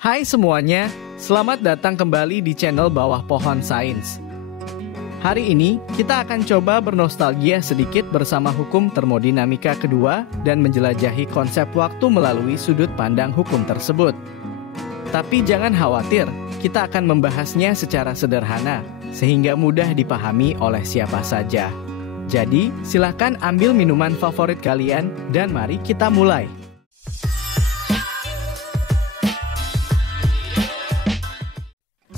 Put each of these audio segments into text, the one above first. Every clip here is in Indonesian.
Hai semuanya, selamat datang kembali di channel Bawah Pohon Sains. Hari ini, kita akan coba bernostalgia sedikit bersama hukum termodinamika kedua dan menjelajahi konsep waktu melalui sudut pandang hukum tersebut. Tapi jangan khawatir, kita akan membahasnya secara sederhana, sehingga mudah dipahami oleh siapa saja. Jadi, silahkan ambil minuman favorit kalian, dan mari kita mulai.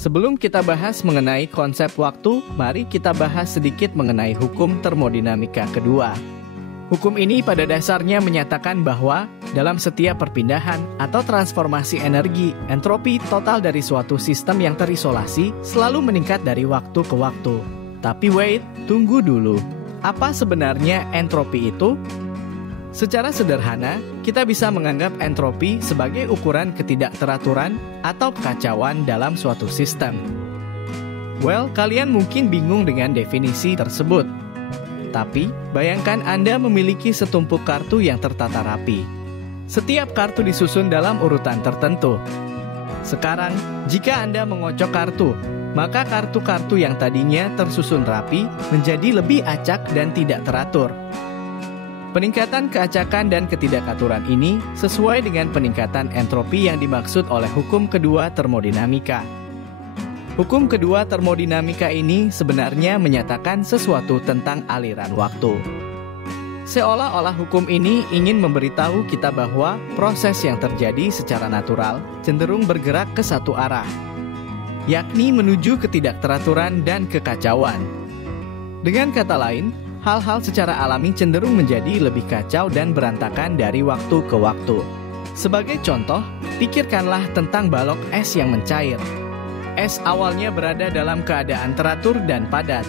Sebelum kita bahas mengenai konsep waktu, mari kita bahas sedikit mengenai hukum termodinamika kedua. Hukum ini pada dasarnya menyatakan bahwa dalam setiap perpindahan atau transformasi energi, entropi total dari suatu sistem yang terisolasi selalu meningkat dari waktu ke waktu. Tapi wait, tunggu dulu. Apa sebenarnya entropi itu? Secara sederhana, kita bisa menganggap entropi sebagai ukuran ketidakteraturan atau kekacauan dalam suatu sistem. Well, kalian mungkin bingung dengan definisi tersebut. Tapi, bayangkan Anda memiliki setumpuk kartu yang tertata rapi. Setiap kartu disusun dalam urutan tertentu. Sekarang, jika Anda mengocok kartu, maka kartu-kartu yang tadinya tersusun rapi menjadi lebih acak dan tidak teratur. Peningkatan keacakan dan ketidakaturan ini sesuai dengan peningkatan entropi yang dimaksud oleh hukum kedua termodinamika. Hukum kedua termodinamika ini sebenarnya menyatakan sesuatu tentang aliran waktu. Seolah-olah hukum ini ingin memberitahu kita bahwa proses yang terjadi secara natural cenderung bergerak ke satu arah, yakni menuju ketidakteraturan dan kekacauan. Dengan kata lain, hal-hal secara alami cenderung menjadi lebih kacau dan berantakan dari waktu ke waktu. Sebagai contoh, pikirkanlah tentang balok es yang mencair. Es awalnya berada dalam keadaan teratur dan padat.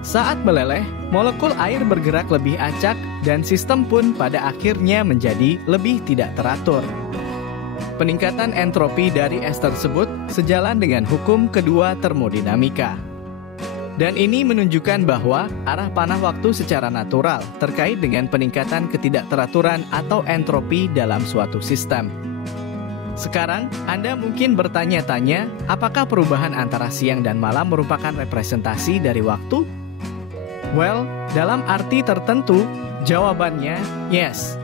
Saat meleleh, molekul air bergerak lebih acak dan sistem pun pada akhirnya menjadi lebih tidak teratur. Peningkatan entropi dari es tersebut sejalan dengan hukum kedua termodinamika. Dan ini menunjukkan bahwa arah panah waktu secara natural terkait dengan peningkatan ketidakteraturan atau entropi dalam suatu sistem. Sekarang, Anda mungkin bertanya-tanya, apakah perubahan antara siang dan malam merupakan representasi dari waktu? Well, dalam arti tertentu, jawabannya yes.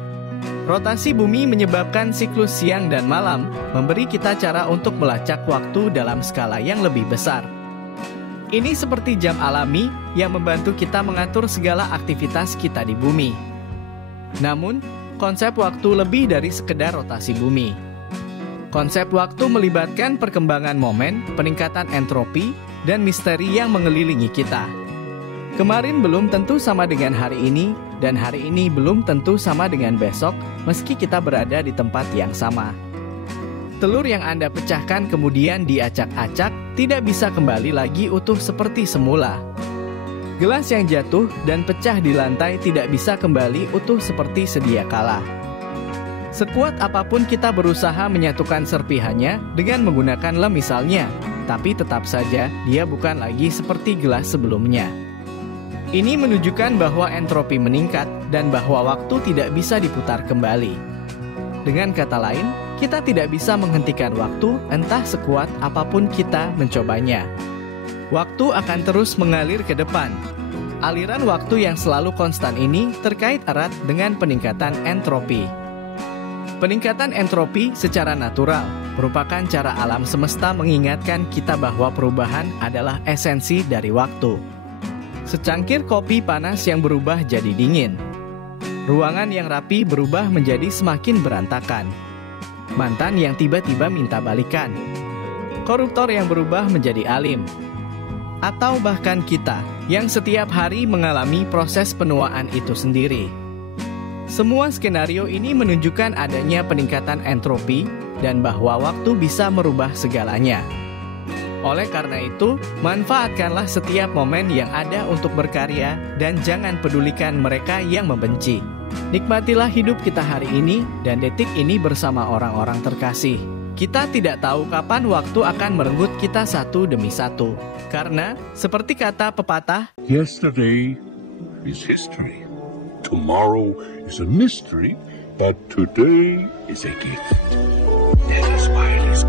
Rotasi bumi menyebabkan siklus siang dan malam, memberi kita cara untuk melacak waktu dalam skala yang lebih besar. Ini seperti jam alami yang membantu kita mengatur segala aktivitas kita di bumi. Namun, konsep waktu lebih dari sekedar rotasi bumi. Konsep waktu melibatkan perkembangan momen, peningkatan entropi, dan misteri yang mengelilingi kita. Kemarin belum tentu sama dengan hari ini, dan hari ini belum tentu sama dengan besok, meski kita berada di tempat yang sama. Telur yang Anda pecahkan kemudian diacak-acak tidak bisa kembali lagi utuh seperti semula. Gelas yang jatuh dan pecah di lantai tidak bisa kembali utuh seperti sedia kala. Sekuat apapun kita berusaha menyatukan serpihannya dengan menggunakan lem misalnya, tapi tetap saja dia bukan lagi seperti gelas sebelumnya. Ini menunjukkan bahwa entropi meningkat dan bahwa waktu tidak bisa diputar kembali. Dengan kata lain, kita tidak bisa menghentikan waktu entah sekuat apapun kita mencobanya. Waktu akan terus mengalir ke depan. Aliran waktu yang selalu konstan ini terkait erat dengan peningkatan entropi. Peningkatan entropi secara natural merupakan cara alam semesta mengingatkan kita bahwa perubahan adalah esensi dari waktu. Secangkir kopi panas yang berubah jadi dingin. Ruangan yang rapi berubah menjadi semakin berantakan. Mantan yang tiba-tiba minta balikan. Koruptor yang berubah menjadi alim. Atau bahkan kita, yang setiap hari mengalami proses penuaan itu sendiri. Semua skenario ini menunjukkan adanya peningkatan entropi dan bahwa waktu bisa merubah segalanya. Oleh karena itu, manfaatkanlah setiap momen yang ada untuk berkarya dan jangan pedulikan mereka yang membenci. Nikmatilah hidup kita hari ini dan detik ini bersama orang-orang terkasih. Kita tidak tahu kapan waktu akan merenggut kita satu demi satu. Karena, seperti kata pepatah, Yesterday is history. Tomorrow is a mystery, but today is a gift. That is why it is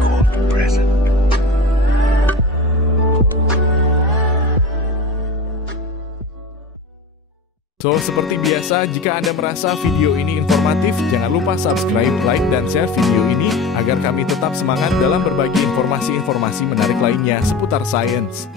So, seperti biasa, jika Anda merasa video ini informatif, jangan lupa subscribe, like, dan share video ini agar kami tetap semangat dalam berbagi informasi-informasi menarik lainnya seputar sains.